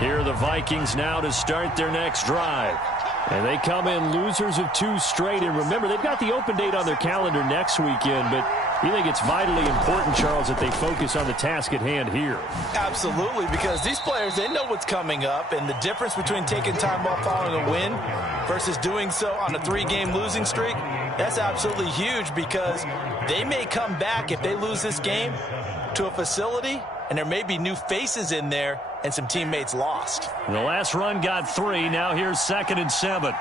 Here are the Vikings now to start their next drive. And they come in losers of 2 straight. And remember, they've got the open date on their calendar next weekend. But you think it's vitally important, Charles, that they focus on the task at hand here? Absolutely, because these players, they know what's coming up. And the difference between taking time off following a win versus doing so on a 3-game losing streak, that's absolutely huge, because they may come back if they lose this game to a facility, and there may be new faces in there and some teammates lost. The last run got 3. Now here's 2nd and 7.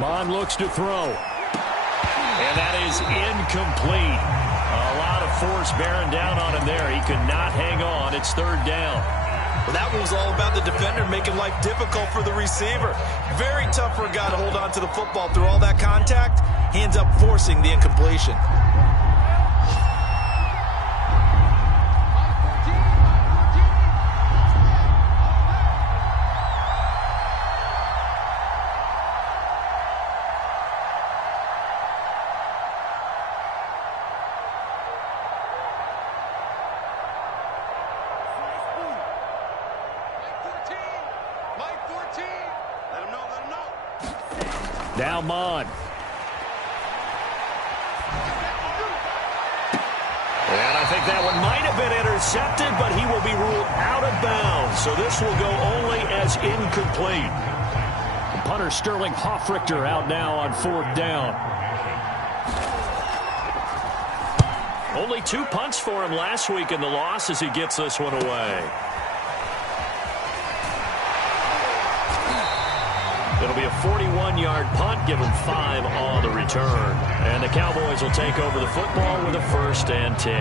Mon looks to throw. And that is incomplete. A lot of force bearing down on him there. He could not hang on. It's 3rd down. Well, that was all about the defender making life difficult for the receiver. Very tough for a guy to hold on to the football through all that contact. He ends up forcing the incompletion. Now Mon. And I think that one might have been intercepted, but he will be ruled out of bounds. So this will go only as incomplete. The punter Sterling Hoffrichter out now on 4th down. Only 2 punts for him last week in the loss as he gets this one away. It'll be a 41-yard punt, give him 5 on the return. And the Cowboys will take over the football with a 1st and 10.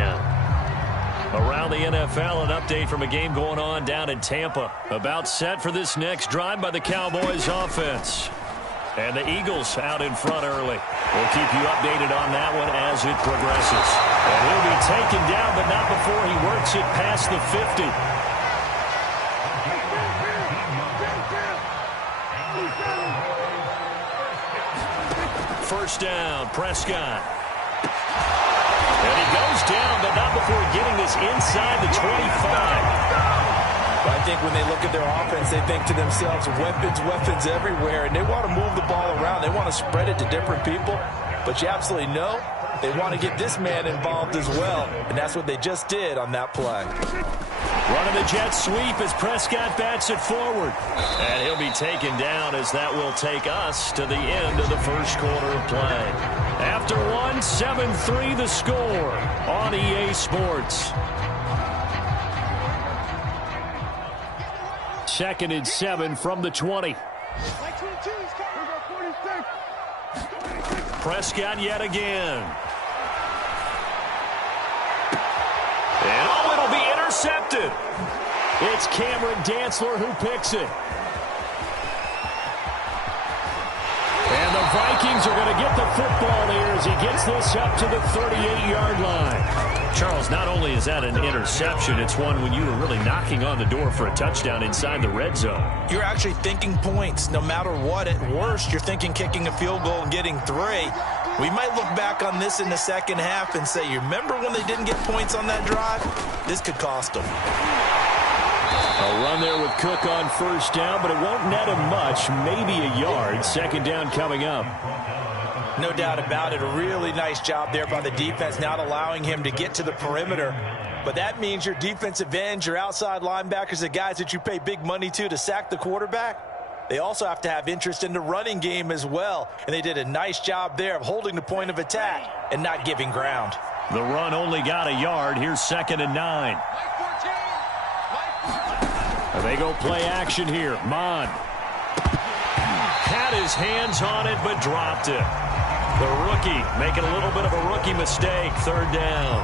Around the NFL, an update from a game going on down in Tampa. About set for this next drive by the Cowboys offense. And the Eagles out in front early. We'll keep you updated on that one as it progresses. And he'll be taken down, but not before he works it past the 50. First down, Prescott. And he goes down, but not before getting this inside the 25. I think when they look at their offense, they think to themselves, weapons everywhere, and they want to move the ball around. They want to spread it to different people, but you absolutely know they want to get this man involved as well, and that's what they just did on that play. Running the jet sweep as Prescott bats it forward. And he'll be taken down as that will take us to the end of the first quarter of play. After 1, 7-3 the score on EA Sports. 2nd and 7 from the 20. Prescott yet again. And oh, it'll be intercepted. It's Cameron Dantzler who picks it. And the Vikings are going to get the football here as he gets this up to the 38-yard line. Charles, not only is that an interception, it's one when you were really knocking on the door for a touchdown inside the red zone. You're actually thinking points. No matter what, at worst, you're thinking kicking a field goal and getting 3. We might look back on this in the second half and say, you remember when they didn't get points on that drive? This could cost them. A run there with Cook on first down, but it won't net him much, maybe a yard. 2nd down coming up. No doubt about it. A really nice job there by the defense, not allowing him to get to the perimeter. But that means your defensive ends, your outside linebackers, the guys that you pay big money to sack the quarterback, they also have to have interest in the running game as well. And they did a nice job there of holding the point of attack and not giving ground. The run only got a yard. Here's 2nd and 9. They go play action here. Mon had his hands on it but dropped it. The rookie making a little bit of a rookie mistake. 3rd down.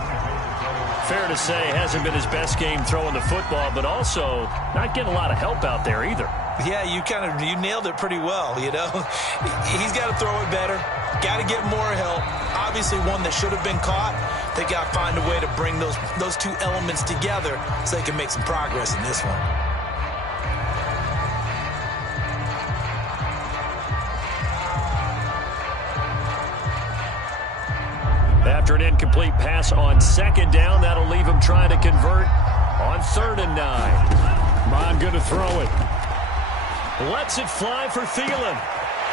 Fair to say, hasn't been his best game throwing the football, but also not getting a lot of help out there either. Yeah, you nailed it pretty well, you know. He's got to throw it better. Got to get more help. Obviously one that should have been caught. They got to find a way to bring those 2 elements together so they can make some progress in this one. After an incomplete pass on second down, that'll leave him trying to convert on 3rd and 9. Mon going to throw it. Lets it fly for Thielen.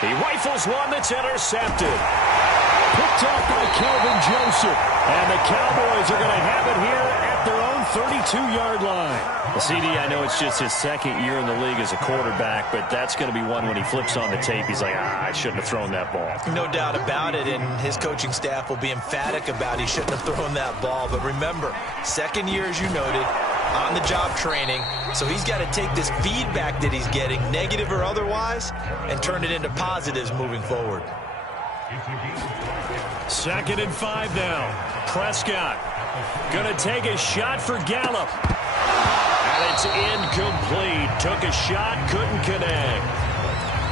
He rifles one that's intercepted. Picked off by Kelvin Joseph. And the Cowboys are going to have it here at their own 32-yard line. The CD, I know it's just his second year in the league as a quarterback, but that's going to be one when he flips on the tape, he's like, I shouldn't have thrown that ball. No doubt about it, and his coaching staff will be emphatic about he shouldn't have thrown that ball. But remember, second year, as you noted, on-the-job training, so he's got to take this feedback that he's getting, negative or otherwise, and turn it into positives moving forward. 2nd and 5 now. Prescott going to take a shot for Gallup. And it's incomplete. Took a shot, couldn't connect.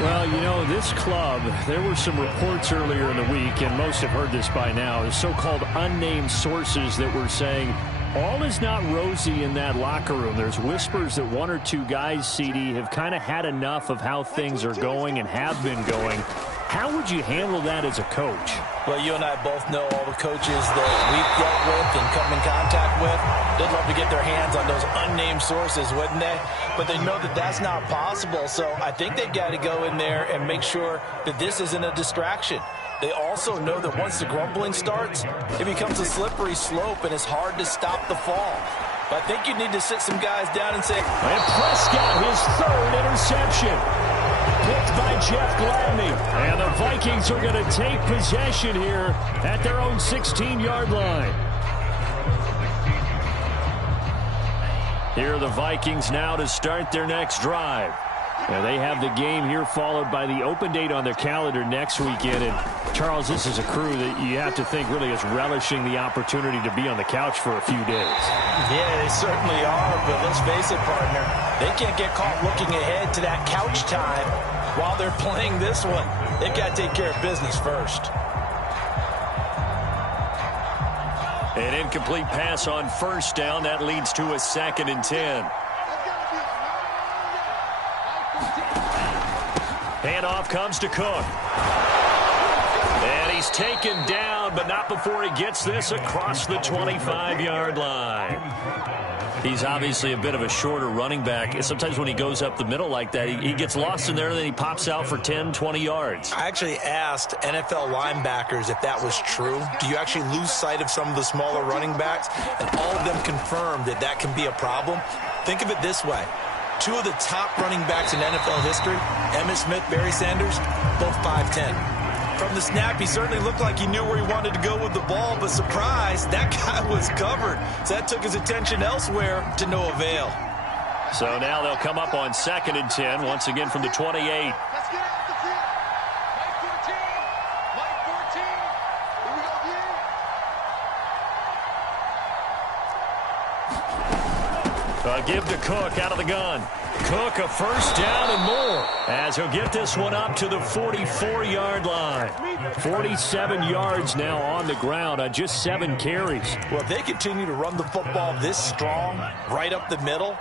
Well, you know, this club, there were some reports earlier in the week, and most have heard this by now, the so-called unnamed sources that were saying all is not rosy in that locker room. There's whispers that 1 or 2 guys, CD, have kind of had enough of how things are going and have been going. How would you handle that as a coach? Well, you and I both know all the coaches that we've dealt with and come in contact with. They'd love to get their hands on those unnamed sources, wouldn't they? But they know that that's not possible, so I think they've got to go in there and make sure that this isn't a distraction. They also know that once the grumbling starts, it becomes a slippery slope, and it's hard to stop the fall. But I think you need to sit some guys down and say, and Prescott, his 3rd interception. Picked by Jeff Gladney. And the Vikings are going to take possession here at their own 16-yard line. Here are the Vikings now to start their next drive. And they have the game here followed by the open date on their calendar next weekend. And, Charles, this is a crew that you have to think really is relishing the opportunity to be on the couch for a few days. Yeah, they certainly are, but let's face it, partner. They can't get caught looking ahead to that couch time while they're playing this one. They've got to take care of business first. An incomplete pass on 1st down. That leads to a 2nd and 10. Handoff comes to Cook. And he's taken down, but not before he gets this across the 25-yard line. He's obviously a bit of a shorter running back. Sometimes when he goes up the middle like that, he gets lost in there, and then he pops out for 10, 20 yards. I actually asked NFL linebackers if that was true. Do you actually lose sight of some of the smaller running backs? And all of them confirmed that that can be a problem. Think of it this way. 2 of the top running backs in NFL history, Emmitt Smith, Barry Sanders, both 5'10". From the snap, he certainly looked like he knew where he wanted to go with the ball, but surprise, that guy was covered. So that took his attention elsewhere to no avail. So now they'll come up on 2nd and 10, once again from the 28. Let's get off the field. Mike 14. Here we go, Give to Cook out of the gun. Cook a 1st down and more as he'll get this one up to the 44-yard line. 47 yards now on the ground on just 7 carries. Well, if they continue to run the football this strong, right up the middle,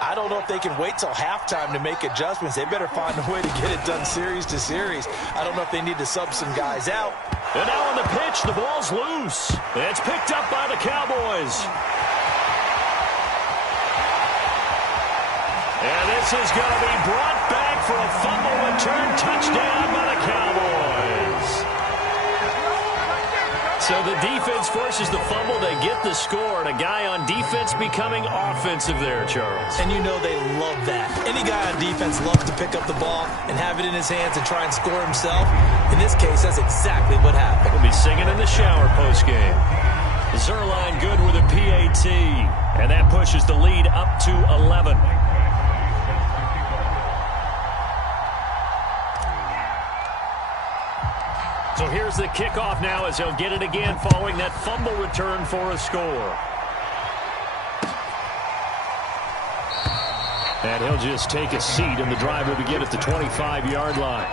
I don't know if they can wait till halftime to make adjustments. They better find a way to get it done series to series. I don't know if they need to sub some guys out. And now on the pitch, the ball's loose. It's picked up by the Cowboys. And this is going to be brought back for a fumble return touchdown by the Cowboys. So the defense forces the fumble. They get the score. And a guy on defense becoming offensive there, Charles. And you know they love that. Any guy on defense loves to pick up the ball and have it in his hands and try and score himself. In this case, that's exactly what happened. We'll be singing in the shower postgame. Zerline good with a PAT. And that pushes the lead up to 11. So here's the kickoff now as he'll get it again following that fumble return for a score. And he'll just take a seat, and the drive will begin at the 25-yard line.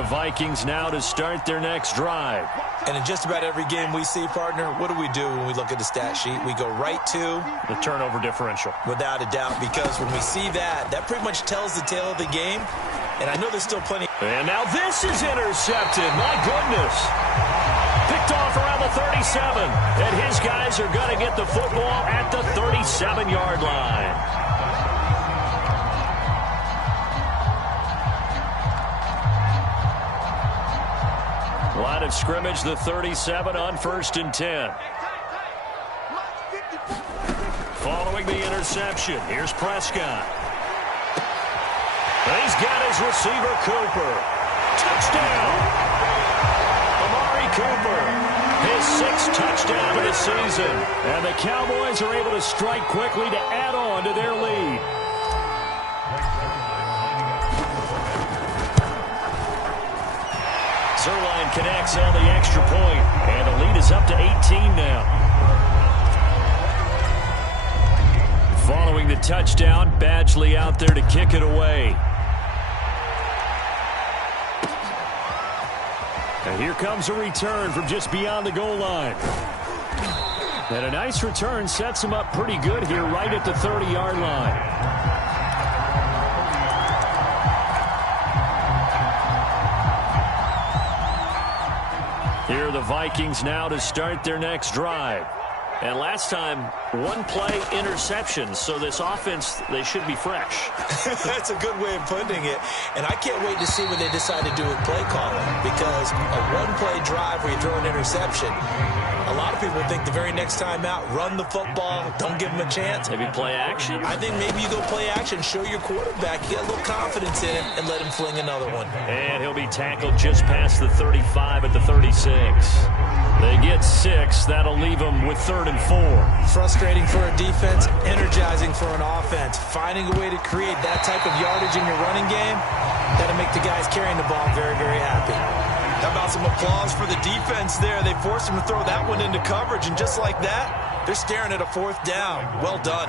the Vikings now to start their next drive. And in just about every game we see, partner, what do we do when we look at the stat sheet? We go right to the turnover differential. Without a doubt, because when we see that, that pretty much tells the tale of the game. And I know there's still plenty. And now this is intercepted. My goodness. Picked off around the 37. And his guys are going to get the football at the 37-yard line. Line of scrimmage, the 37 on 1st and 10. Following the interception, here's Prescott. And he's got his receiver, Cooper. Touchdown! Amari Cooper, his 6th touchdown of the season. And the Cowboys are able to strike quickly to add on to their lead. Zerline connects on the extra point, and the lead is up to 18 now. Following the touchdown, Badgley out there to kick it away. And here comes a return from just beyond the goal line. And a nice return sets him up pretty good here right at the 30-yard line. Here are the Vikings now to start their next drive. And last time, one-play interception. So this offense, they should be fresh. That's a good way of putting it. And I can't wait to see what they decide to do with play calling. Because a one-play drive where you throw an interception, a lot of people think the very next time out, run the football, don't give them a chance. Maybe play action? I think maybe you go play action, show your quarterback, get a little confidence in him, and let him fling another one. And he'll be tackled just past the 35 at the 36. They get 6. That'll leave them with 3rd and 4. Frustrating for a defense, energizing for an offense. Finding a way to create that type of yardage in your running game, that'll make the guys carrying the ball very, very happy. How about some applause for the defense there? They forced him to throw that one into coverage, and just like that, they're staring at a 4th down. Well done.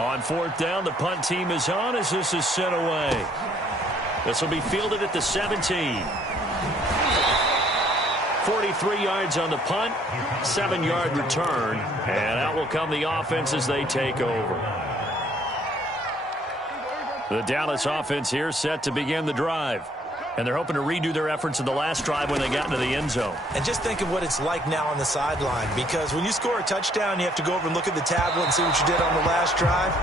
On 4th down, the punt team is on as this is sent away. This will be fielded at the 17. 43 yards on the punt, 7-yard return, and out will come the offense as they take over. The Dallas offense here set to begin the drive. And they're hoping to redo their efforts in the last drive when they got into the end zone. And just think of what it's like now on the sideline. Because when you score a touchdown, you have to go over and look at the tablet and see what you did on the last drive.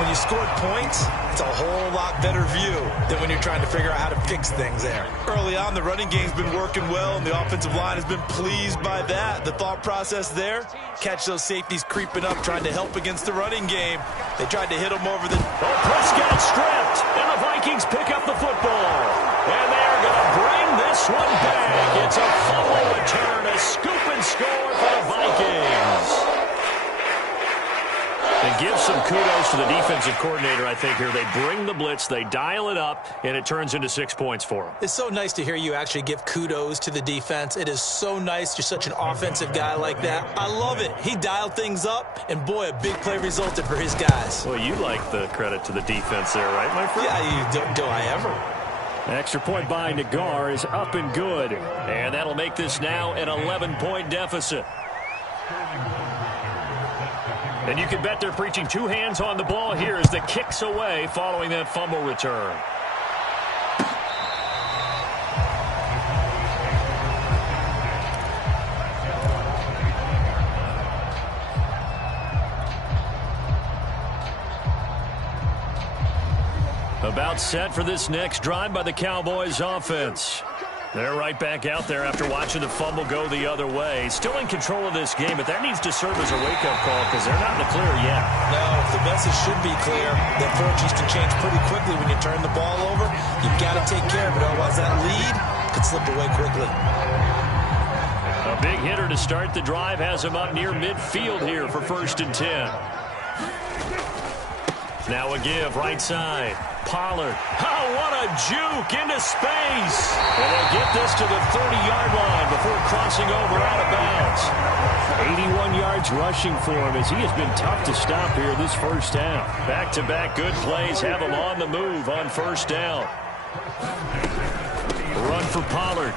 When you scored points, it's a whole lot better view than when you're trying to figure out how to fix things there. Early on, the running game's been working well, and the offensive line has been pleased by that. The thought process there, catch those safeties creeping up, trying to help against the running game. They tried to hit them over the... Oh, Prescott stripped, and the Vikings pick up the football. And they are going to bring this one back. It's a fumble return, a scoop and score for the Vikings. And give some kudos to the defensive coordinator, I think, here. They bring the blitz, they dial it up, and it turns into 6 points for them. It's so nice to hear you actually give kudos to the defense. It is so nice. You're such an offensive guy like that. I love it. He dialed things up, and boy, a big play resulted for his guys. Well, you like the credit to the defense there, right, my friend? Yeah, do I ever? Extra point by Nagar is up and good. And that'll make this now an 11-point deficit. And you can bet they're preaching 2 hands on the ball here as the kick's away following that fumble return. About set for this next drive by the Cowboys offense. They're right back out there after watching the fumble go the other way. Still in control of this game, but that needs to serve as a wake-up call because they're not in the clear yet. No, the message should be clear. The fortunes can change pretty quickly when you turn the ball over. You've got to take care of it, otherwise that lead could slip away quickly. A big hitter to start the drive has him up near midfield here for 1st and 10. Now a give right side. Pollard. Oh, what a juke into space. And they get this to the 30-yard line before crossing over out of bounds. 81 yards rushing for him as he has been tough to stop here this first half. Back-to-back good plays have him on the move on first down. Run for Pollard.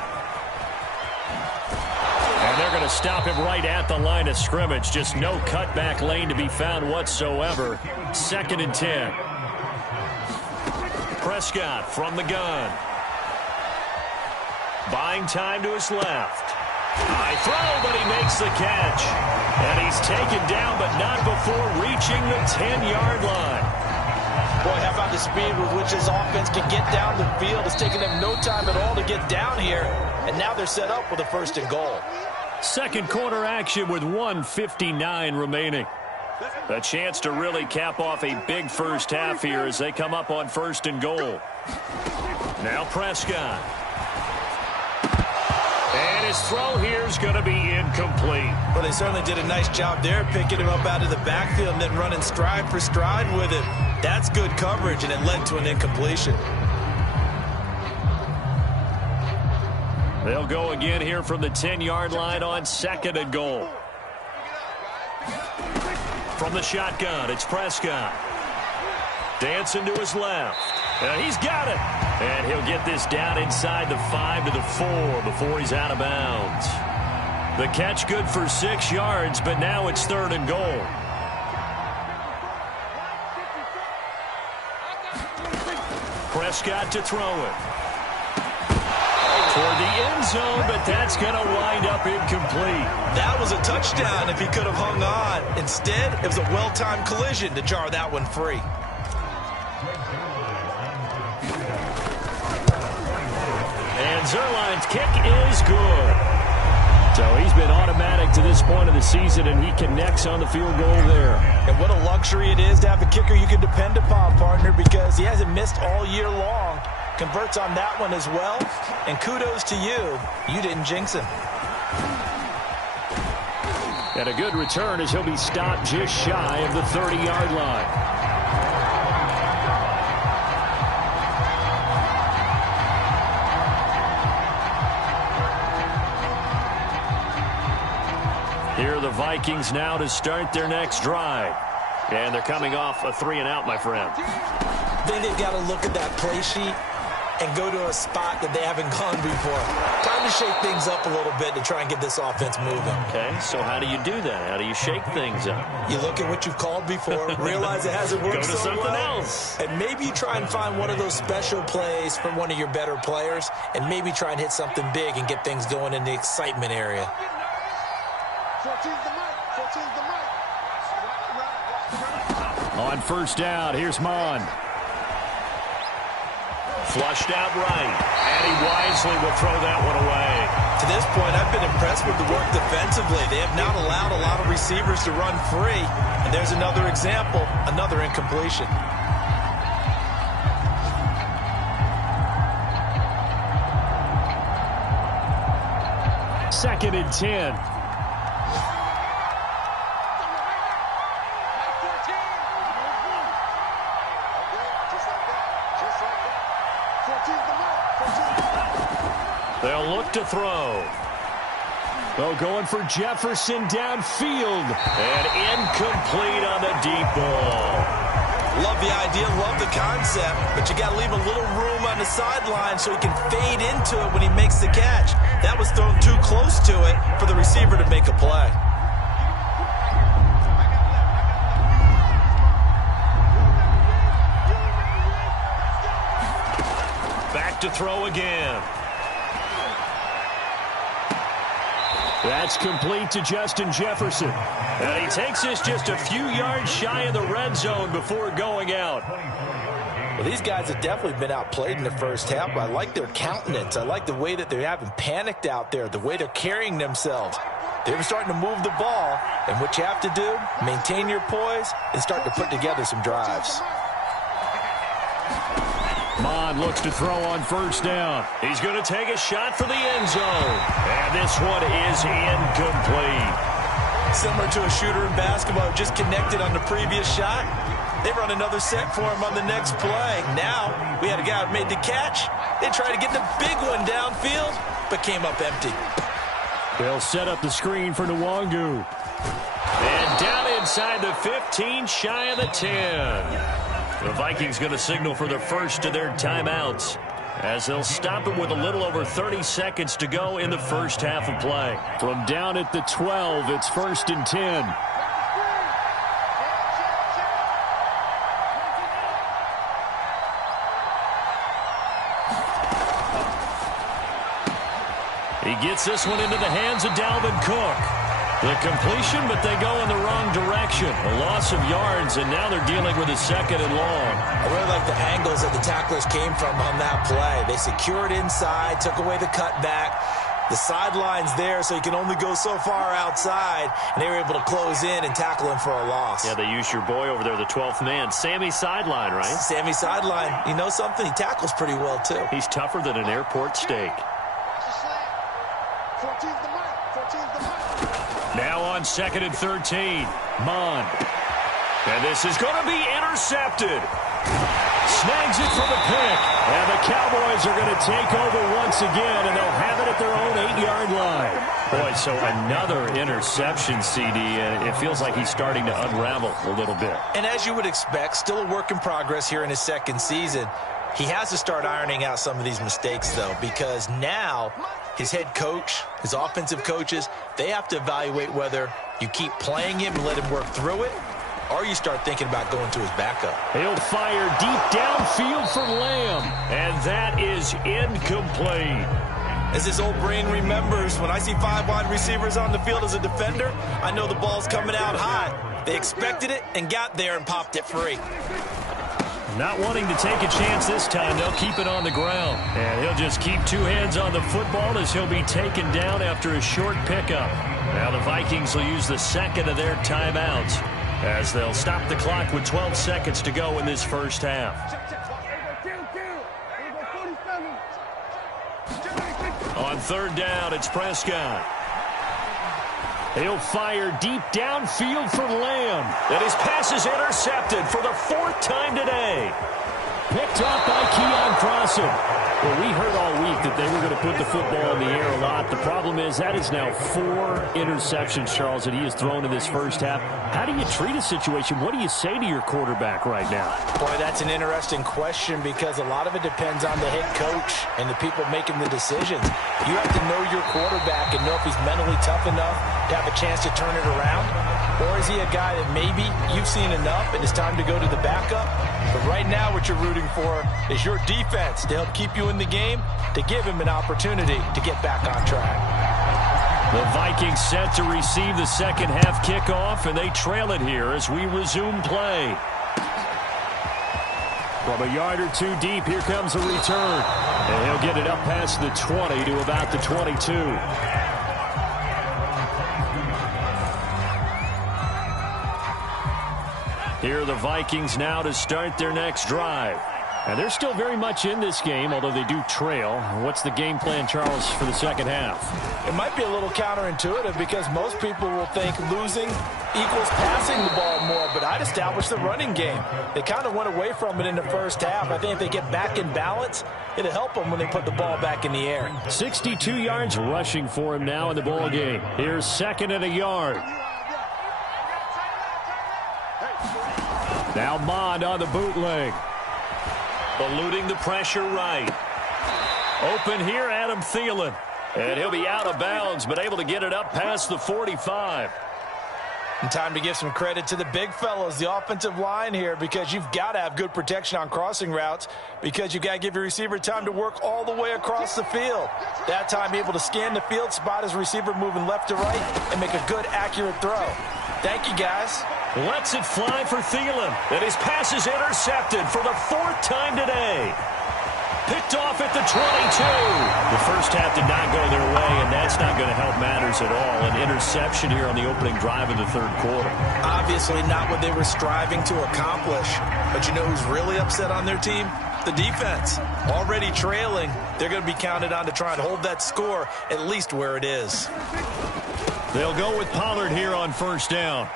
And they're going to stop him right at the line of scrimmage. Just no cutback lane to be found whatsoever. 2nd and 10. Prescott from the gun. Buying time to his left. High throw, but he makes the catch. And he's taken down, but not before reaching the 10-yard line. Boy, how about the speed with which this offense can get down the field? It's taken them no time at all to get down here. And now they're set up with a 1st and goal. Second quarter action with 1:59 remaining. A chance to really cap off a big first half here as they come up on 1st and goal. Now Prescott. And his throw here is going to be incomplete. Well, they certainly did a nice job there, picking him up out of the backfield and then running stride for stride with it. That's good coverage, and it led to an incompletion. They'll go again here from the 10-yard line on 2nd and goal. From the shotgun, it's Prescott. Dancing to his left. And he's got it. And he'll get this down inside the 5 to the 4 before he's out of bounds. The catch good for 6 yards, but now it's 3rd and goal. Prescott to throw it. Toward the end zone, but that's going to wind up incomplete. That was a touchdown if he could have hung on. Instead, it was a well-timed collision to jar that one free. And Zerline's kick is good. So he's been automatic to this point of the season, and he connects on the field goal there. And what a luxury it is to have a kicker you can depend upon, partner, because he hasn't missed all year long. Converts on that one as well. And kudos to you. You didn't jinx him. And a good return as he'll be stopped just shy of the 30-yard line. Here are the Vikings now to start their next drive. And they're coming off a 3-and-out, my friend. Then they've got to look at that play sheet and go to a spot that they haven't gone before. Time to shake things up a little bit to try and get this offense moving. Okay, so how do you do that? How do you shake things up? You look at what you've called before, realize it hasn't worked Go to so something well, else. and maybe you try and find one of those special plays from one of your better players, and maybe try and hit something big and get things going in the excitement area. 14's the mic. 14's the mic. On first down, here's Mon. Flushed out right, and he wisely will throw that one away. To this point, I've been impressed with the work defensively. They have not allowed a lot of receivers to run free. And there's another example, another incompletion. Second and 10. They'll look to throw. Oh, going for Jefferson downfield. And incomplete on the deep ball. Love the idea, love the concept, but you got to leave a little room on the sideline so he can fade into it when he makes the catch. That was thrown too close to it for the receiver to make a play. Back to throw again. That's complete to Justin Jefferson. And he takes this just a few yards shy of the red zone before going out. Well, these guys have definitely been outplayed in the first half, but I like their countenance. I like the way that they haven't panicked out there, the way they're carrying themselves. They're starting to move the ball, and what you have to do, maintain your poise and start to put together some drives. Mon looks to throw on first down. He's going to take a shot for the end zone. And this one is incomplete. Similar to a shooter in basketball who just connected on the previous shot. They run another set for him on the next play. Now, we had a guy who made the catch. They tried to get the big one downfield, but came up empty. They'll set up the screen for Nwangu. And down inside the 15, shy of the 10. The Vikings going to signal for the first of their timeouts, as they'll stop it with a little over 30 seconds to go in the first half of play. From down at the 12, it's 1st and 10. He gets this one into the hands of Dalvin Cook. The completion, but they go in the wrong direction. A loss of yards, and now they're dealing with a 2nd and long. I really like the angles that the tacklers came from on that play. They secured inside, took away the cutback. The sideline's there, so you can only go so far outside, and they were able to close in and tackle him for a loss. Yeah, they used your boy over there, the 12th man. Sammy Sideline, right? Sammy Sideline. You know something? He tackles pretty well, too. He's tougher than an airport steak. Now on 2nd and 13. Mond. And this is going to be intercepted. Snags it for the pick. And the Cowboys are going to take over once again, and they'll have it at their own 8-yard line. Boy, so another interception, CD, and it feels like he's starting to unravel a little bit. And as you would expect, still a work in progress here in his 2nd season. He has to start ironing out some of these mistakes, though, because now his head coach, his offensive coaches, they have to evaluate whether you keep playing him and let him work through it, or you start thinking about going to his backup. He'll fire deep downfield for Lamb, and that is incomplete. As his old brain remembers, when I see 5 wide receivers on the field as a defender, I know the ball's coming out high. They expected it and got there and popped it free. Not wanting to take a chance this time, they'll keep it on the ground. And he'll just keep 2 hands on the football as he'll be taken down after a short pickup. Now the Vikings will use the 2nd of their timeouts, as they'll stop the clock with 12 seconds to go in this first half. On 3rd down, it's Prescott. He'll fire deep downfield for Lamb. And his pass is intercepted for the 4th time today. Picked off by Keon Crossan. Well, we heard all week that they were going to put the football in the air a lot. The problem is that is now 4 interceptions, Charles, that he has thrown in this first half. How do you treat a situation? What do you say to your quarterback right now? Boy, that's an interesting question, because a lot of it depends on the head coach and the people making the decisions. You have to know your quarterback and know if he's mentally tough enough to have a chance to turn it around. Or is he a guy that maybe you've seen enough and it's time to go to the backup? But right now what you're rooting for is your defense to help keep you in the game, to give him an opportunity to get back on track. The Vikings set to receive the 2nd half kickoff, and they trail it here as we resume play. From a yard or 2 deep, here comes a return. And he'll get it up past the 20 to about the 22. Here are the Vikings now to start their next drive. And they're still very much in this game, although they do trail. What's the game plan, Charles, for the 2nd half? It might be a little counterintuitive, because most people will think losing equals passing the ball more, but I'd establish the running game. They kind of went away from it in the first half. I think if they get back in balance, it'll help them when they put the ball back in the air. 62 yards rushing for him now in the ball game. Here's 2nd and a yard. Now Mond on the bootleg. Eluding the pressure right. Open here, Adam Thielen. And he'll be out of bounds, but able to get it up past the 45. And time to give some credit to the big fellows, the offensive line here, because you've got to have good protection on crossing routes, because you've got to give your receiver time to work all the way across the field. That time able to scan the field, spot his receiver moving left to right, and make a good, accurate throw. Thank you, guys. Lets it fly for Thielen. And his pass is intercepted for the 4th time today. Picked off at the 22. The first half did not go their way, and that's not going to help matters at all. An interception here on the opening drive of the 3rd quarter. Obviously not what they were striving to accomplish. But you know who's really upset on their team? The defense. Already trailing, they're going to be counted on to try and hold that score at least where it is. They'll go with Pollard here on 1st down.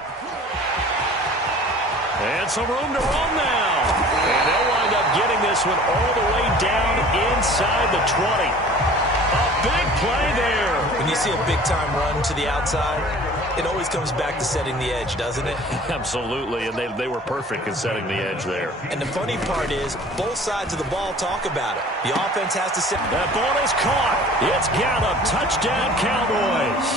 And some room to roam now. And they'll wind up getting this one all the way down inside the 20. Up big play there. When you see a big-time run to the outside, it always comes back to setting the edge, doesn't it? Absolutely, and they were perfect in setting the edge there. And the funny part is, both sides of the ball talk about it. The offense has to set. That ball is caught. It's Gallup. Touchdown, Cowboys.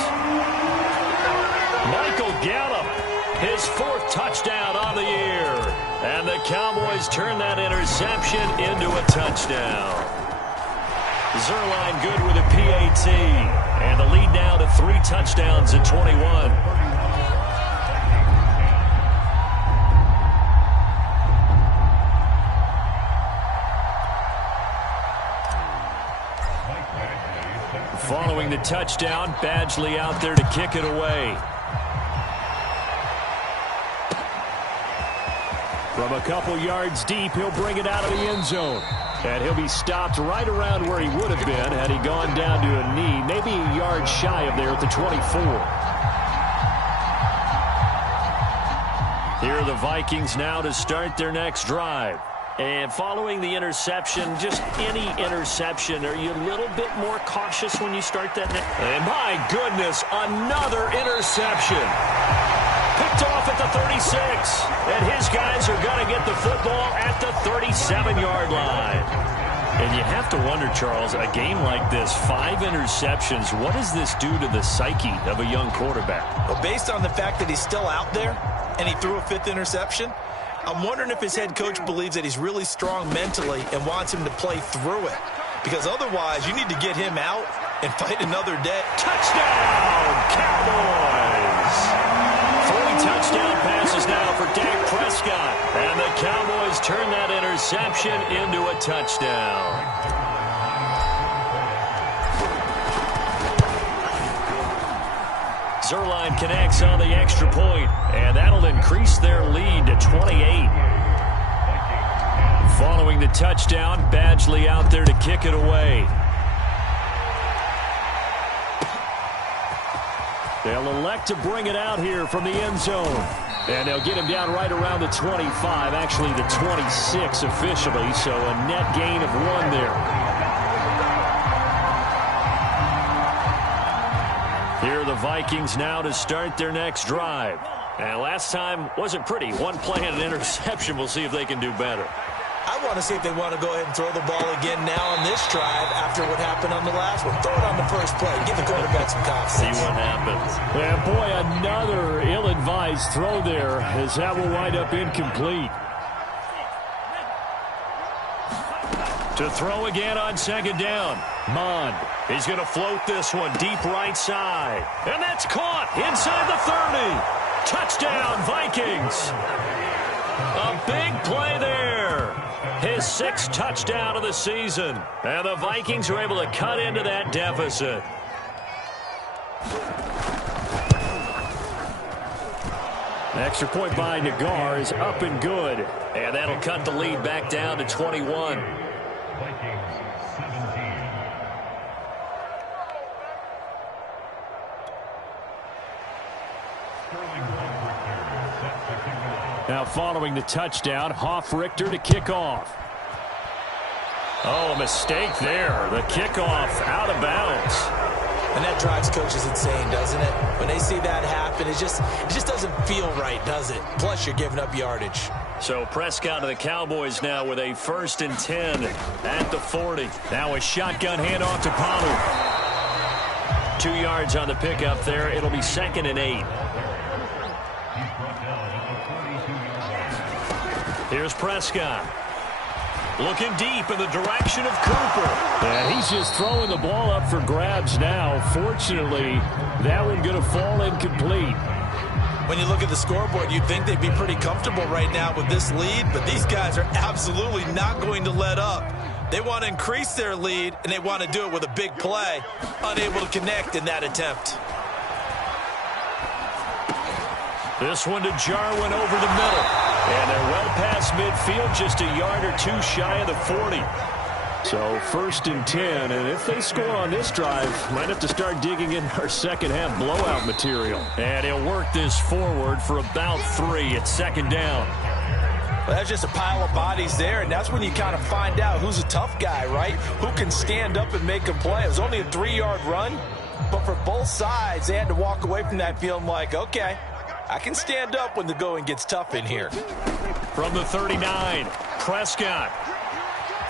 Michael Gallup, his 4th touchdown on the year. And the Cowboys turn that interception into a touchdown. Zuerlein good with a PAT. And the lead now to 3 touchdowns at 21. Following the touchdown, Badgley out there to kick it away. From a couple yards deep, he'll bring it out of the end zone. And he'll be stopped right around where he would have been had he gone down to a knee, maybe a yard shy of there at the 24. Here are the Vikings now to start their next drive. And following the interception, just any interception, are you a little bit more cautious when you start that? And my goodness, another interception. Picked off at the 36. And his guys are going to get the football at the 37-yard line. And you have to wonder, Charles, a game like this, 5 interceptions, what does this do to the psyche of a young quarterback? Well, based on the fact that he's still out there and he threw a 5th interception, I'm wondering if his head coach believes that he's really strong mentally and wants him to play through it. Because otherwise, you need to get him out and fight another day. Touchdown, Cowboys! 3 touchdown passes now for Dak Prescott. And the Cowboys turn that interception into a touchdown. Zuerlein connects on the extra point, and that'll increase their lead to 28. Following the touchdown, Badgley out there to kick it away. They'll elect to bring it out here from the end zone. And they'll get him down right around the 25, actually the 26 officially, so a net gain of 1 there. Here are the Vikings now to start their next drive. And last time wasn't pretty. 1 play and an interception. We'll see if they can do better. I want to see if they want to go ahead and throw the ball again now on this drive after what happened on the last one. Throw it on the first play. Give the quarterback some confidence. See what happens. And boy, another ill-advised throw there as that will wind up incomplete. To throw again on 2nd down. Mond. He's going to float this one deep right side. And that's caught inside the 30. Touchdown, Vikings. A big play there. His 6th touchdown of the season. And the Vikings are able to cut into that deficit. Extra point by Nagar is up and good. And that'll cut the lead back down to 21. Now following the touchdown, Hoff-Richter to kick off. Oh, a mistake there. The kickoff out of bounds. And that drives coaches insane, doesn't it? When they see that happen, it just doesn't feel right, does it? Plus, you're giving up yardage. So Prescott of the Cowboys now with a 1st and 10 at the 40. Now a shotgun handoff to Pollard. 2 yards on the pickup there. It'll be 2nd and 8. Here's Prescott. Looking deep in the direction of Cooper. And he's just throwing the ball up for grabs now. Fortunately, that one going to fall incomplete. When you look at the scoreboard, you'd think they'd be pretty comfortable right now with this lead, but these guys are absolutely not going to let up. They want to increase their lead, and they want to do it with a big play. Unable to connect in that attempt. This one to Jarwin over the middle. And they're well past midfield, just a yard or 2 shy of the 40. So 1st and 10, and if they score on this drive, might have to start digging in our second half blowout material. And he'll work this forward for about 3 at 2nd down. Well, that's just a pile of bodies there, and that's when you kind of find out who's a tough guy, right? Who can stand up and make a play. It was only a 3-yard run, but for both sides, they had to walk away from that feeling like, okay, I can stand up when the going gets tough in here. From the 39, Prescott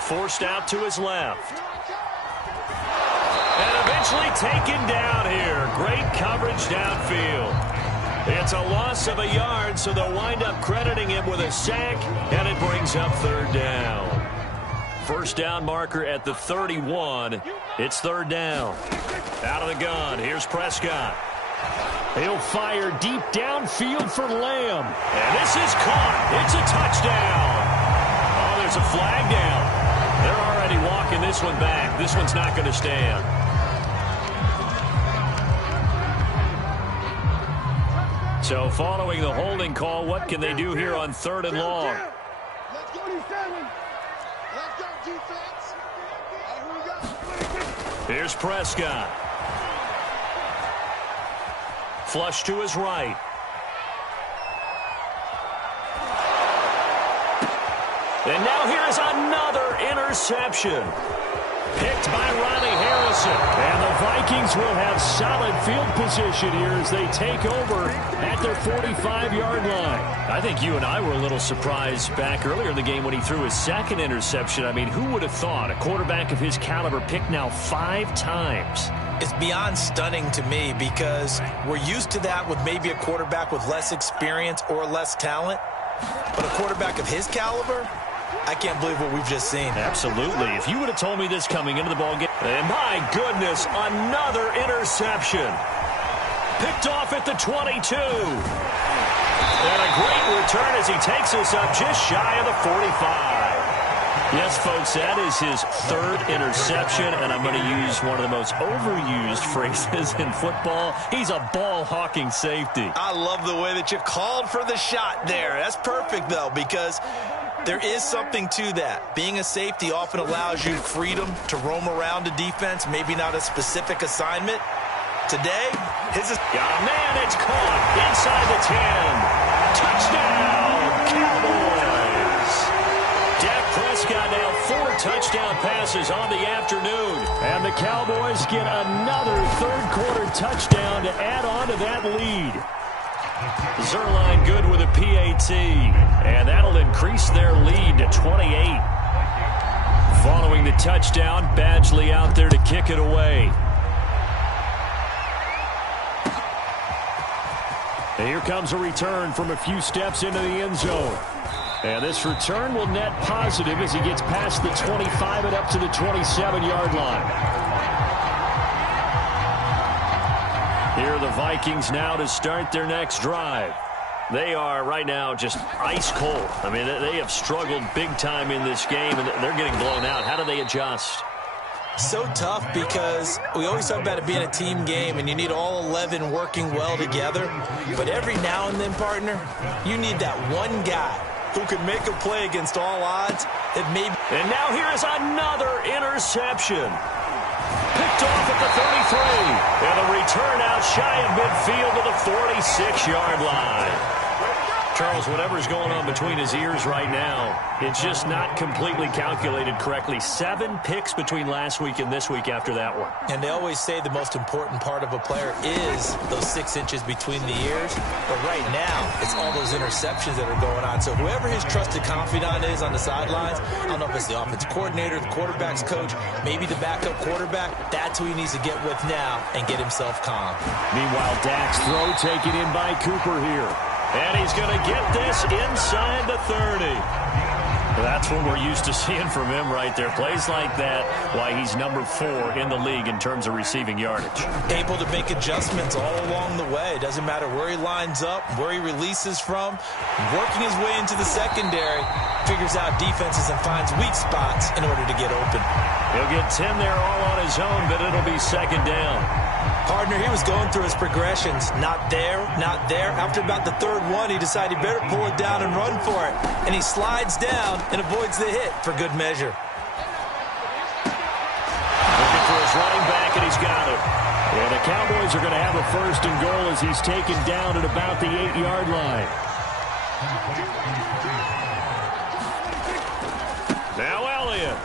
forced out to his left. And eventually taken down here. Great coverage downfield. It's a loss of a yard, so they'll wind up crediting him with a sack, and it brings up third down. First down marker at the 31. It's third down. Out of the gun, here's Prescott. He'll fire deep downfield for Lamb. And this is caught. It's a touchdown. Oh, there's a flag down. They're already walking this one back. This one's not going to stand. So following the holding call, what can they do here on third and long? Let's go, defense. Let's go, defense. Here's Prescott. Flush to his right. And now here is another interception. Picked by Ronnie Harrison. And the Vikings will have solid field position here as they take over at their 45-yard line. I think you and I were a little surprised back earlier in the game when he threw his second interception. I mean, who would have thought a quarterback of his caliber picked now 5 times? It's beyond stunning to me because we're used to that with maybe a quarterback with less experience or less talent. But a quarterback of his caliber, I can't believe what we've just seen. Absolutely. If you would have told me this coming into the ball game, and my goodness, another interception. Picked off at the 22. And a great return as he takes us up just shy of the 45. Yes, folks, that is his third interception, and I'm going to use one of the most overused phrases in football. He's a ball-hawking safety. I love the way that you called for the shot there. That's perfect, though, because there is something to that. Being a safety often allows you freedom to roam around a defense, maybe not a specific assignment. Today, his is... Oh, man, it's caught inside the 10. Touchdown, Cowboys. Dak Prescott now 4 touchdown passes on the afternoon. And the Cowboys get another third-quarter touchdown to add on to that lead. Zerline good with a PAT, and that'll increase their lead to 28. Following the touchdown, Badgley out there to kick it away. And here comes a return from a few steps into the end zone. And this return will net positive as he gets past the 25 and up to the 27-yard line. Here are the Vikings now to start their next drive. They are right now just ice cold. I mean, they have struggled big time in this game, and they're getting blown out. How do they adjust? So tough because we always talk about it being a team game, and you need all 11 working well together. But every now and then, partner, you need that one guy who can make a play against all odds that maybe... And now here is another interception. Picked off at the 33. And a return out shy of midfield to the 46-yard line. Charles, whatever's going on between his ears right now, it's just not completely calculated correctly. 7 picks between last week and this week after that one. And they always say the most important part of a player is those 6 inches between the ears. But right now, it's all those interceptions that are going on. So whoever his trusted confidant is on the sidelines, I don't know if it's the offensive coordinator, the quarterback's coach, maybe the backup quarterback, that's who he needs to get with now and get himself calm. Meanwhile, Dak's throw taken in by Cooper here. And he's going to get this inside the 30. That's what we're used to seeing from him right there. Plays like that, why he's number 4 in the league in terms of receiving yardage. Able to make adjustments all along the way. It doesn't matter where he lines up, where he releases from. Working his way into the secondary, figures out defenses and finds weak spots in order to get open. He'll get 10 there all on his own, but it'll be second down. Partner, he was going through his progressions. Not there, not there. After about the third one, he decided he better pull it down and run for it. And he slides down and avoids the hit for good measure. Looking for his running back, and he's got it. And the Cowboys are going to have a first and goal as he's taken down at about the 8-yard line. Now Elliott.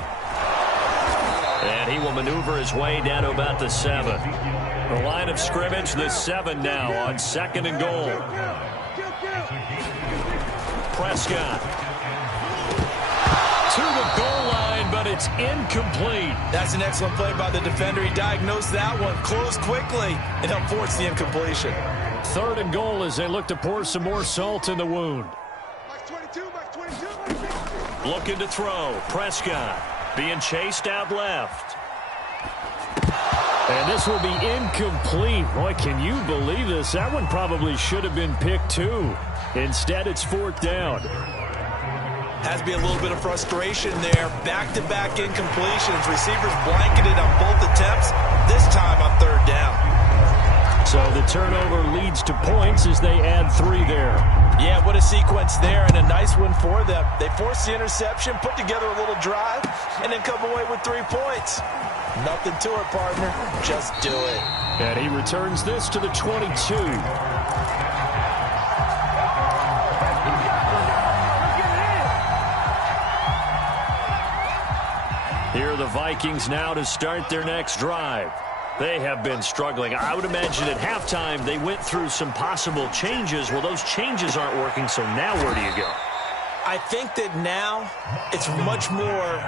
And he will maneuver his way down to about the 7. The line of scrimmage, the 7 now on 2nd and goal. Prescott. To the goal line, but it's incomplete. That's an excellent play by the defender. He diagnosed that one, closed quickly, and helped force the incompletion. 3rd and goal as they look to pour some more salt in the wound. Looking to throw. Prescott being chased out left. And this will be incomplete. Boy, can you believe this? That one probably should have been picked too. Instead, it's 4th down. Has to be a little bit of frustration there. Back-to-back incompletions. Receivers blanketed on both attempts, this time on 3rd down. So the turnover leads to points as they add 3 there. Yeah, what a sequence there, and a nice one for them. They forced the interception, put together a little drive, and then come away with 3 points. Nothing to it, partner. Just do it. And he returns this to the 22. Here are the Vikings now to start their next drive. They have been struggling. I would imagine at halftime they went through some possible changes. Well, those changes aren't working, so now where do you go? I think that now it's much more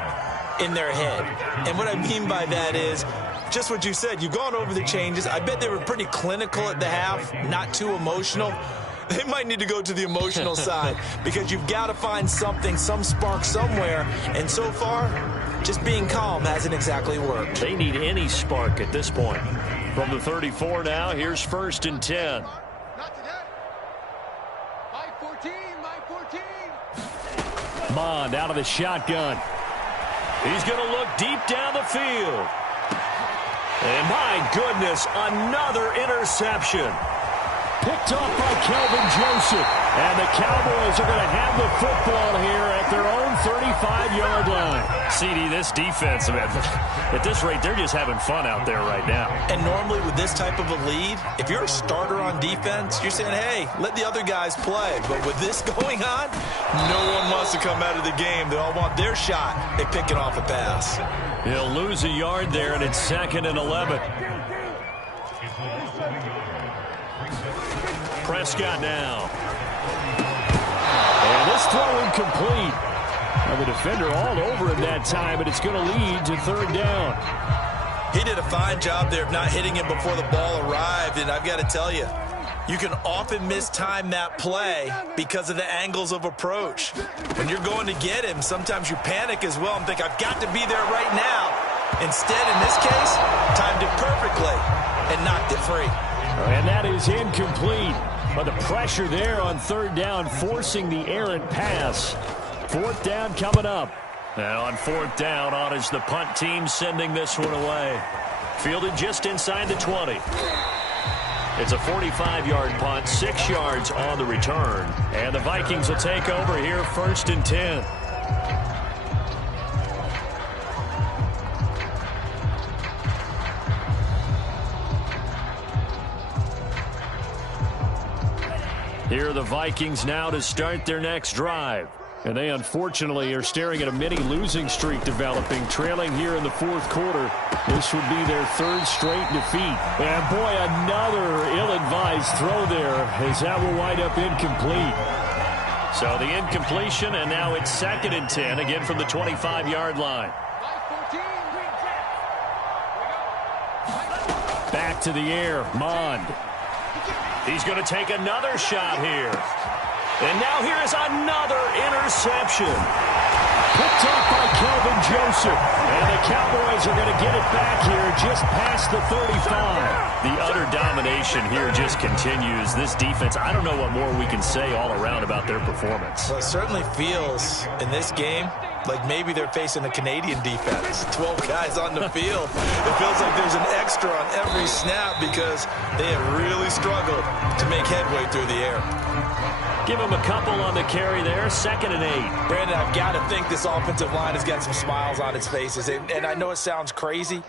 in their head. And what I mean by that is just what you said. You've gone over the changes. I bet they were pretty clinical at the half, not too emotional. They might need to go to the emotional side because you've got to find something, some spark somewhere. And so far, just being calm hasn't exactly worked. They need any spark at this point. From the 34 now, here's 1st and 10. Mond out of the shotgun. He's going to look deep down the field. And my goodness, another interception. Picked off by Kelvin Joseph. And the Cowboys are going to have the football here at their own 35-yard line. CD, this defense, man, at this rate, they're just having fun out there right now. And normally with this type of a lead, if you're a starter on defense, you're saying, hey, let the other guys play. But with this going on, no one wants to come out of the game. They all want their shot at picking off a pass. He'll lose a yard there, and it's 2nd and 11. Prescott now. And this throw incomplete. Now the defender all over him that time, but it's going to lead to 3rd down. He did a fine job there of not hitting him before the ball arrived, and I've got to tell you, you can often mistime that play because of the angles of approach. When you're going to get him, sometimes you panic as well and think, I've got to be there right now. Instead, in this case, timed it perfectly and knocked it free. And that is incomplete. But the pressure there on 3rd down, forcing the errant pass. 4th down coming up. And on 4th down, on is the punt team sending this one away. Fielded just inside the 20. It's a 45-yard punt, 6 yards on the return. And the Vikings will take over here, 1st and 10. Here are the Vikings now to start their next drive. And they unfortunately are staring at a mini losing streak developing, trailing here in the 4th quarter. This would be their 3rd straight defeat. And boy, another ill-advised throw there as that will wind up incomplete. So the incompletion, and now it's 2nd and 10, again from the 25-yard line. Back to the air, Mond. He's going to take another shot here. And now here is another interception. Picked off by Kelvin Joseph. And the Cowboys are going to get it back here just past the 35. The utter domination here just continues. This defense, I don't know what more we can say all around about their performance. Well, it certainly feels in this game like maybe they're facing a Canadian defense. 12 guys on the field. It feels like there's an extra on every snap because they have really struggled to make headway through the air. Give him a couple on the carry there, 2nd and 8. Brandon, I've got to think this offensive line has got some smiles on its faces. And I know it sounds crazy,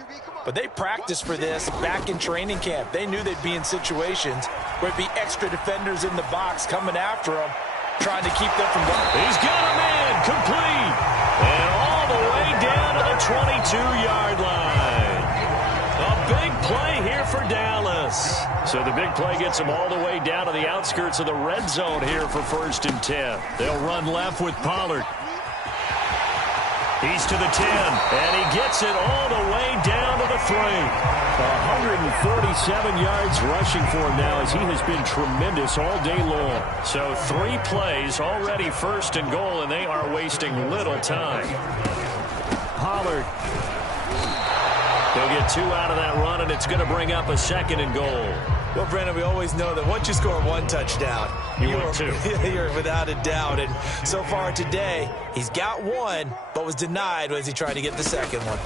but they practiced for this back in training camp. They knew they'd be in situations where it'd be extra defenders in the box coming after them, trying to keep them from going. He's got a man complete. And all 22-yard line. A big play here for Dallas. So the big play gets them all the way down to the outskirts of the red zone here for 1st and 10. They'll run left with Pollard. He's to the 10, and he gets it all the way down to the 3. 147 yards rushing for him now as he has been tremendous all day long. So 3 plays, already 1st and goal, and they are wasting little time. Pollard. He'll get 2 out of that run, and it's going to bring up a 2nd and goal. Well, Brandon, we always know that once you score 1 touchdown, you're 2. You're without a doubt. And so far today, he's got 1, but was denied as he tried to get the 2nd one.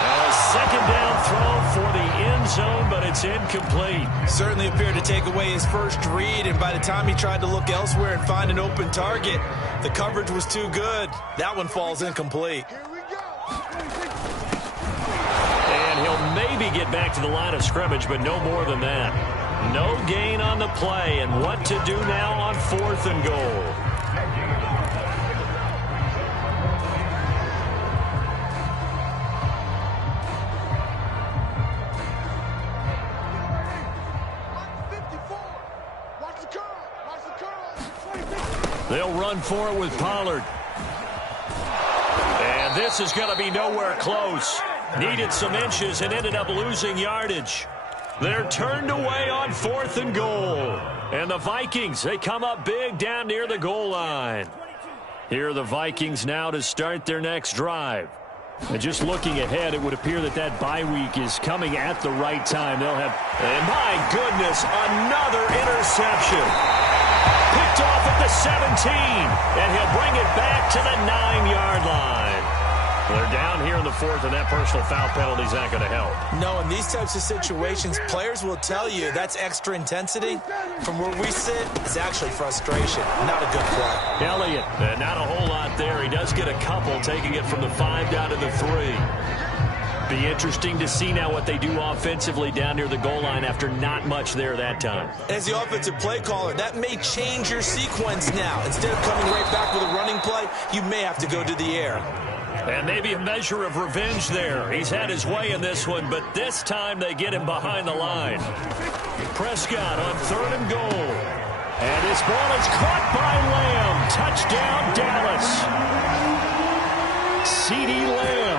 A 2nd down throw for the end zone, but it's incomplete. Certainly appeared to take away his first read, and by the time he tried to look elsewhere and find an open target, the coverage was too good. That one falls incomplete. And he'll maybe get back to the line of scrimmage, but no more than that. No gain on the play, and what to do now on 4th and goal. They'll run for it with Pollard. And this is going to be nowhere close. Needed some inches and ended up losing yardage. They're turned away on 4th and goal. And the Vikings, they come up big down near the goal line. Here are the Vikings now to start their next drive. And just looking ahead, it would appear that that bye week is coming at the right time. They'll have, and my goodness, another interception. Picked off at the 17, and he'll bring it back to the 9-yard line. They're down here in the 4th, and that personal foul penalty is not going to help. No, in these types of situations, players will tell you that's extra intensity. From where we sit, it's actually frustration. Not a good play. Elliott, not a whole lot there. He does get a couple, taking it from the 5 down to the 3. Be interesting to see now what they do offensively down near the goal line after not much there that time. As the offensive play caller, that may change your sequence now. Instead of coming right back with a running play, you may have to go to the air. And maybe a measure of revenge there. He's had his way in this one, but this time they get him behind the line. Prescott on 3rd and goal. And this ball is caught by Lamb. Touchdown, Dallas. CeeDee Lamb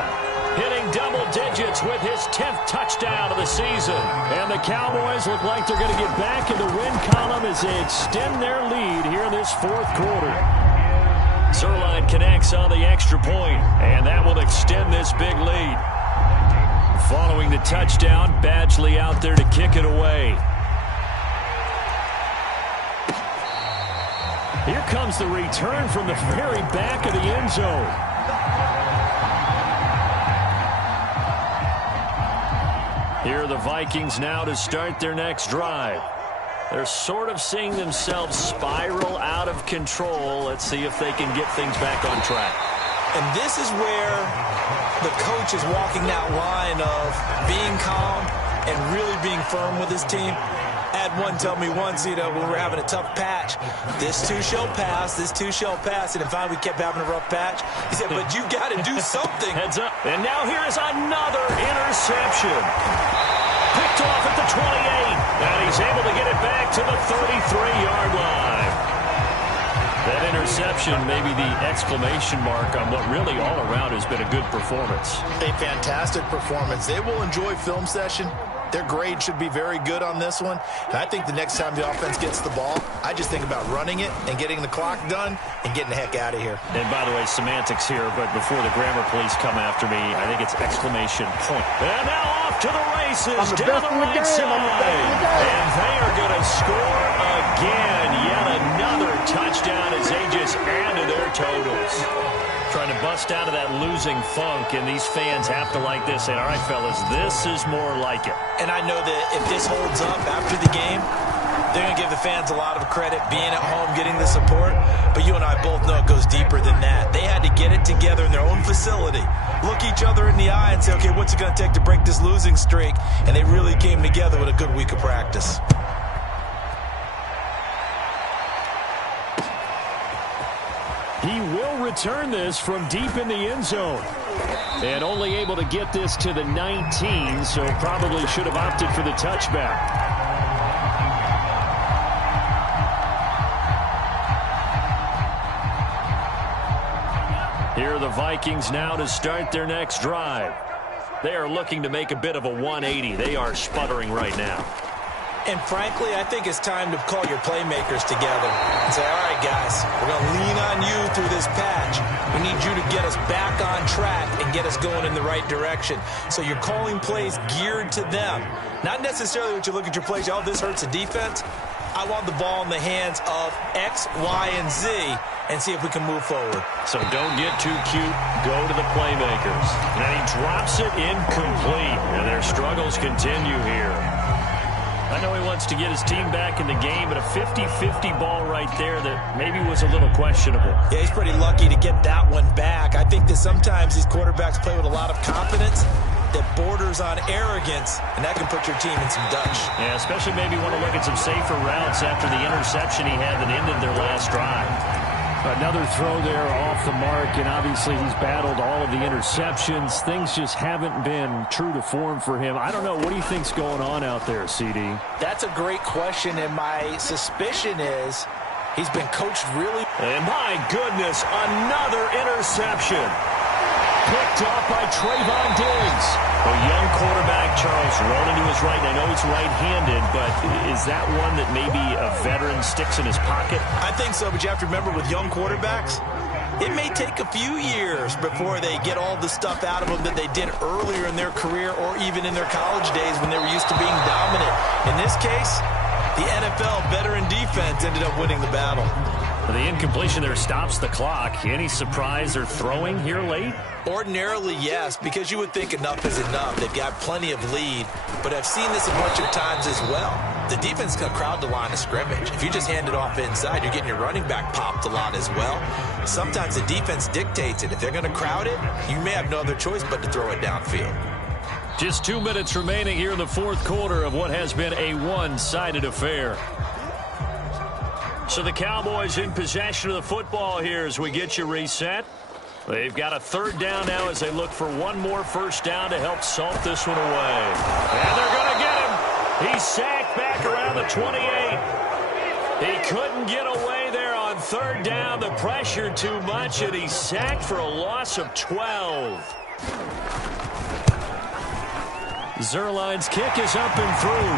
hitting double digits with his 10th touchdown of the season. And the Cowboys look like they're going to get back in the win column as they extend their lead here in this 4th quarter. Zerline connects on the extra point, and that will extend this big lead. Following the touchdown, Badgley out there to kick it away. Here comes the return from the very back of the end zone. Here are the Vikings now to start their next drive. They're sort of seeing themselves spiral out of control. Let's see if they can get things back on track. And this is where the coach is walking that line of being calm and really being firm with his team. I had one tell me once, when we were having a tough patch, this too shall pass, this too shall pass. And in fact, we kept having a rough patch. He said, but you got to do something. Heads up. And now here is another interception. Picked off at the 28, and he's able to get it back to the 33-yard line. That interception may be the exclamation mark on what really all around has been a good performance. A fantastic performance. They will enjoy film session. Their grade should be very good on this one. And I think the next time the offense gets the ball, I just think about running it and getting the clock done and getting the heck out of here. And by the way, semantics here, but before the grammar police come after me, I think it's exclamation point. And now off to the races down the right side. And they are going to score again. Yet another touchdown as they just add to their totals. Trying to bust out of that losing funk, and these fans have to like this. Say, all right, fellas, this is more like it. And I know that if this holds up after the game, they're going to give the fans a lot of credit being at home, getting the support. But you and I both know it goes deeper than that. They had to get it together in their own facility, look each other in the eye and say, okay, what's it going to take to break this losing streak? And they really came together with a good week of practice. He will return this from deep in the end zone. And only able to get this to the 19, so probably should have opted for the touchback. Here are the Vikings now to start their next drive. They are looking to make a bit of a 180. They are sputtering right now. And frankly, I think it's time to call your playmakers together and say, all right, guys, we're going to lean on you through this patch. We need you to get us back on track and get us going in the right direction. So you're calling plays geared to them. Not necessarily what you look at your plays, oh, this hurts the defense. I want the ball in the hands of X, Y, and Z and see if we can move forward. So don't get too cute. Go to the playmakers. And then he drops it incomplete. And their struggles continue here. I know he wants to get his team back in the game, but a 50-50 ball right there that maybe was a little questionable. Yeah, he's pretty lucky to get that one back. I think that sometimes these quarterbacks play with a lot of confidence that borders on arrogance, and that can put your team in some Dutch. Yeah, especially maybe want to look at some safer routes after the interception he had that ended their last drive. Another throw there off the mark, and obviously he's battled all of the interceptions. Things just haven't been true to form for him. I don't know. What do you think's going on out there, CD? That's a great question, and my suspicion is he's been coached really. And my goodness, another interception. Picked off by Trayvon Diggs. A young quarterback, Charles, rolling to his right. I know he's right-handed, but is that one that maybe a veteran sticks in his pocket? I think so, but you have to remember with young quarterbacks, it may take a few years before they get all the stuff out of them that they did earlier in their career or even in their college days when they were used to being dominant. In this case, the NFL veteran defense ended up winning the battle. The incompletion there stops the clock. Any surprise they're throwing here late? Ordinarily, yes, because you would think enough is enough. They've got plenty of lead, but I've seen this a bunch of times as well. The defense can crowd the line of scrimmage. If you just hand it off inside, you're getting your running back popped a lot as well. Sometimes the defense dictates it. If they're going to crowd it, you may have no other choice but to throw it downfield. Just 2 minutes remaining here in the fourth quarter of what has been a one-sided affair. So the Cowboys in possession of the football here as we get you reset. They've got a third down now as they look for one more first down to help salt this one away. And they're going to get him. He's sacked back around the 28. He couldn't get away there on third down. The pressure too much, and he's sacked for a loss of 12. Zerline's kick is up and through.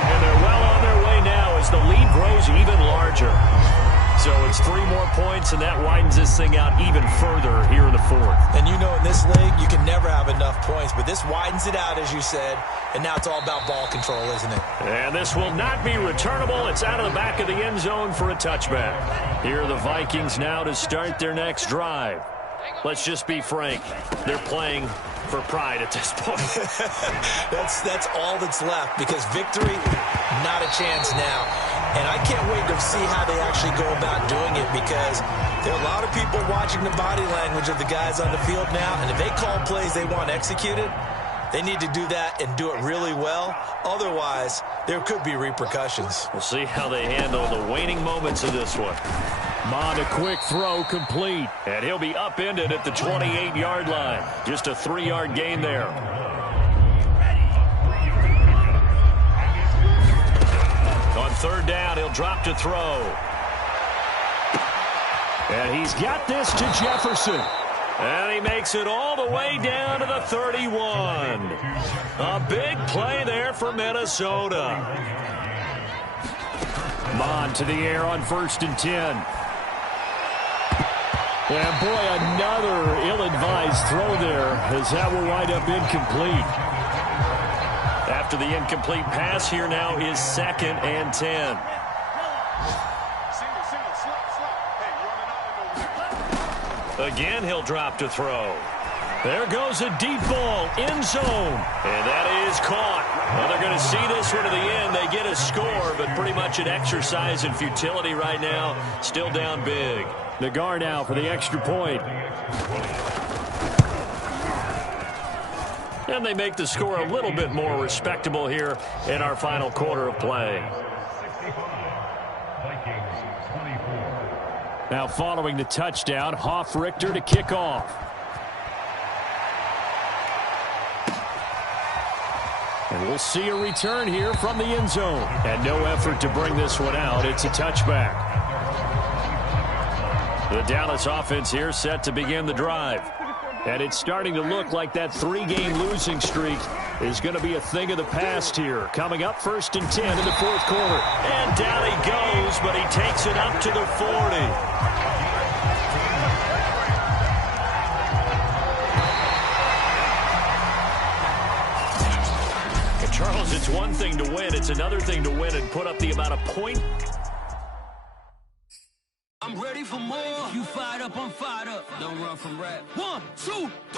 And they're well on their way now as the lead grows even larger. So it's 3 more points, and that widens this thing out even further here in the fourth. And you know in this league, you can never have enough points, but this widens it out, as you said, and now it's all about ball control, isn't it? And this will not be returnable. It's out of the back of the end zone for a touchback. Here are the Vikings now to start their next drive. Let's just be frank. They're playing for pride at this point. That's all that's left, because victory, not a chance now. And I can't wait to see how they actually go about doing it, because there are a lot of people watching the body language of the guys on the field now, and if they call plays they want executed, they need to do that and do it really well. Otherwise, there could be repercussions. We'll see how they handle the waning moments of this one. Mond, a quick throw, complete. And he'll be upended at the 28-yard line. Just a 3-yard gain there. On third down, he'll drop to throw. And he's got this to Jefferson. And he makes it all the way down to the 31. A big play there for Minnesota. Mond to the air on 1st and 10. And boy, another ill-advised throw there, as that will wind up incomplete. After the incomplete pass, here now is 2nd and 10. Again, he'll drop to throw. There goes a deep ball, end zone. And that is caught. Well, they're going to see this one to the end. They get a score, but pretty much an exercise in futility right now. Still down big. Nagar now for the extra point. And they make the score a little bit more respectable here in our final quarter of play. Now following the touchdown, Hoff-Richter to kick off. And we'll see a return here from the end zone. And no effort to bring this one out. It's a touchback. The Dallas offense here set to begin the drive. And it's starting to look like that 3-game losing streak is going to be a thing of the past here. Coming up 1st and 10 in the 4th quarter. And down he goes, but he takes it up to the 40. Charles, it's one thing to win. It's another thing to win and put up the amount of point. I'm ready for more. You fired up, I'm fired up. Don't run from rap. 1, 2, 3.